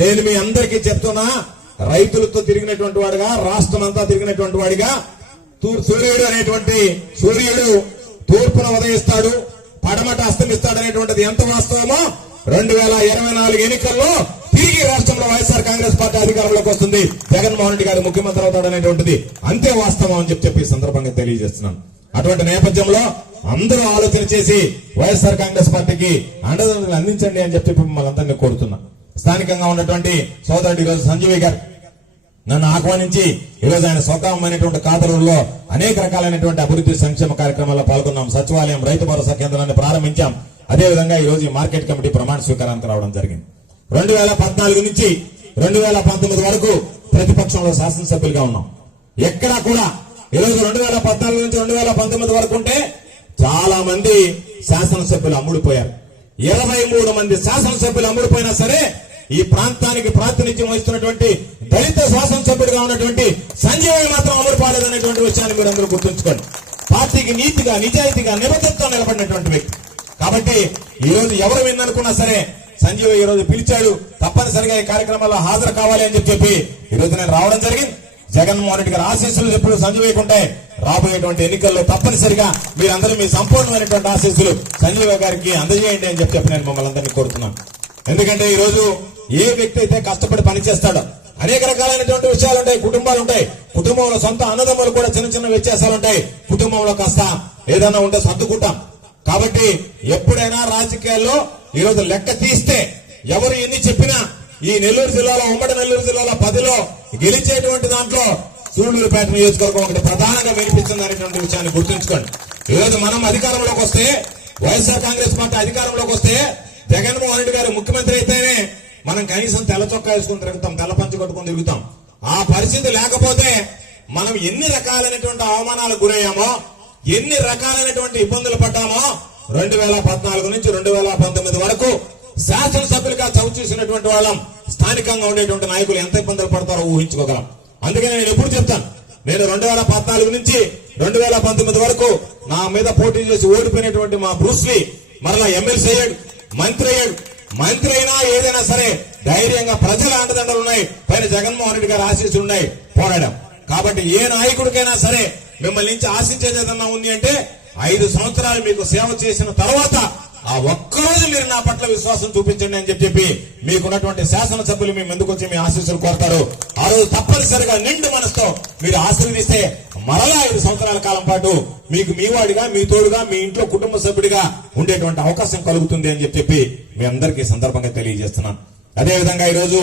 నేను మీ అందరికీ చెప్తున్నా, రైతులతో తిరిగినటువంటి వాడిగా, రాష్ట్రం అంతా తిరిగినటువంటి వాడిగా, సూర్యుడు అనేటువంటి సూర్యుడు తూర్పున ఉదయిస్తాడు, పడమట అస్తమిస్తాడు అనేటువంటిది ఎంత వాస్తవమో 2024 ఎన్నికల్లో తిరిగి రాష్ట్రంలో వైఎస్ఆర్ కాంగ్రెస్ పార్టీ అధికారంలోకి వస్తుంది, జగన్మోహన్ రెడ్డి గారు ముఖ్యమంత్రి అవుతాడు అనేటువంటిది అంతే వాస్తవం అని చెప్పి సందర్భంగా తెలియజేస్తున్నాను. అటువంటి నేపథ్యంలో అందరూ ఆలోచన చేసి వైఎస్ఆర్ కాంగ్రెస్ పార్టీకి అండదండలు అందించండి అని చెప్పి మిమ్మల్ని అందరినీ కోరుతున్నా. స్థానికంగా ఉన్నటువంటి సోదరుడు ఈరోజు సంజీవి గారు నన్ను ఆహ్వానించి ఈరోజు ఆయన స్వకామైనటువంటి కాదరూరులో అనేక రకాలైనటువంటి అభివృద్ధి సంక్షేమ కార్యక్రమాల్లో పాల్గొన్నాం. సచివాలయం, రైతు భరోసా కేంద్రాన్ని ప్రారంభించాం. అదేవిధంగా ఈ రోజు మార్కెట్ కమిటీ ప్రమాణ స్వీకారానికి రావడం జరిగింది. 2014 నుంచి 2019 వరకు ప్రతిపక్షంలో శాసనసభ్యులుగా ఉన్నాం. ఎక్కడా కూడా ఈరోజు 2014 నుంచి 2019 వరకు ఉంటే చాలా మంది శాసనసభ్యులు అమ్ముడిపోయారు. 23 మంది శాసనసభ్యులు అమ్ముడిపోయినా సరే ఈ ప్రాంతానికి ప్రాతినిధ్యం వహిస్తున్నటువంటి దళిత శాసనసభ్యుడిగా ఉన్నటువంటి సంజయ్ మాత్రం అమలుపాలేదనేటువంటి విషయాన్ని మీరు అందరూ గుర్తుంచుకోండి. పార్టీకి నీతిగా, నిజాయితీగా, నిబద్ధతతో నిలబడినటువంటి వ్యక్తి. కాబట్టి ఈ రోజు ఎవరు విన్ననుకున్నా సరే సంజీవ్ ఈ రోజు పిలిచాడు, తప్పనిసరిగా ఈ కార్యక్రమాల్లో హాజరు కావాలి అని చెప్పి ఈ రోజు నేను రావడం జరిగింది. జగన్మోహన్ రెడ్డి గారి ఆశీస్సులు ఎప్పుడు సంజీవ్ ఉంటే రాబోయేటువంటి ఎన్నికల్లో తప్పనిసరిగా మీరందరూ మీ సంపూర్ణమైనటువంటి ఆశీస్సులు సంజీవ్ గారికి అందజేయండి అని చెప్పి నేను మమ్మల్ని అందరినీ కోరుతున్నాను. ఎందుకంటే ఈ రోజు ఏ వ్యక్తి అయితే కష్టపడి పనిచేస్తాడో అనేక రకాలైనటువంటి విషయాలు ఉంటాయి, కుటుంబాలు ఉంటాయి, కుటుంబంలో సొంత అన్నదమ్ములు కూడా చిన్న చిన్న వ్యత్యాసాలు ఉంటాయి, కుటుంబంలో కాస్త ఏదైనా ఉంటే సర్దుకుంటాం. కాబట్టి ఎప్పుడైనా రాజకీయాల్లో ఈ రోజు లెక్క తీస్తే ఎవరు ఎన్ని చెప్పినా ఈ నెల్లూరు జిల్లాలో, ఉమ్మడి నెల్లూరు జిల్లాలో 10లో గెలిచేటువంటి దాంట్లో సూళ్లూరుపేట నియోజకవర్గం ఒకటి ప్రధానంగా వినిపించింది అనేటువంటి విషయాన్ని గుర్తుంచుకోండి. ఈ రోజు మనం అధికారంలోకి వస్తే, వైఎస్ఆర్ కాంగ్రెస్ పార్టీ అధికారంలోకి వస్తే, జగన్మోహన్ రెడ్డి గారు ముఖ్యమంత్రి అయితేనే మనం కనీసం తెల్ల చొక్కా వేసుకుని తిరుగుతాం, తెల్ల పంచ కట్టుకుని తిరుగుతాం. ఆ పరిస్థితి లేకపోతే మనం ఎన్ని రకాలైనటువంటి అవమానాలకు గురయ్యామో, ఎన్ని రకాలైనటువంటి ఇబ్బందులు పడ్డామో 2014 నుంచి 2019 వరకు శాసనసభ్యులుగా చవిచూసినటువంటి వాళ్ళం. స్థానికంగా ఉండేటువంటి నాయకులు ఎంత ఇబ్బందులు పడతారో ఊహించుకోగలం. అందుకని నేను ఎప్పుడు చెప్తాను, నేను 2014 నుంచి 2019 వరకు నా మీద పోటీ చేసి ఓడిపోయినటువంటి మా బ్రూస్లీ మరలా ఎమ్మెల్సీ అయ్యాడు, మంత్రి అయ్యాడు. మంత్రి అయినా ఏదైనా సరే ధైర్యంగా ప్రజల అండదండలు ఉన్నాయి, పైన జగన్మోహన్ రెడ్డి గారి ఆశీస్సులు ఉన్నాయి, పోరాడాం. కాబట్టి ఏ నాయకుడికైనా సరే మిమ్మల్ని నుంచి ఆశించేది ఏదన్నా ఉంది అంటే 5 సంవత్సరాలు మీకు సేవ చేసిన తర్వాత ఆ ఒక్కరోజు మీరు నా పట్ల విశ్వాసం చూపించండి అని చెప్పి మీకున్నటువంటి శాసనసభ్యులు మీ ముందుకు వచ్చి మీ ఆశీస్సులు కోరుతారు. ఆ రోజు తప్పనిసరిగా నిండు మనసుతో మీరు ఆశీర్వదిస్తే మరలా 5 సంవత్సరాల కాలం పాటు మీకు మీ వాడిగా, మీ తోడుగా, మీ ఇంట్లో కుటుంబ సభ్యుడిగా ఉండేటువంటి అవకాశం కలుగుతుంది అని చెప్పి మీ అందరికీ సందర్భంగా తెలియజేస్తున్నాను. అదేవిధంగా ఈరోజు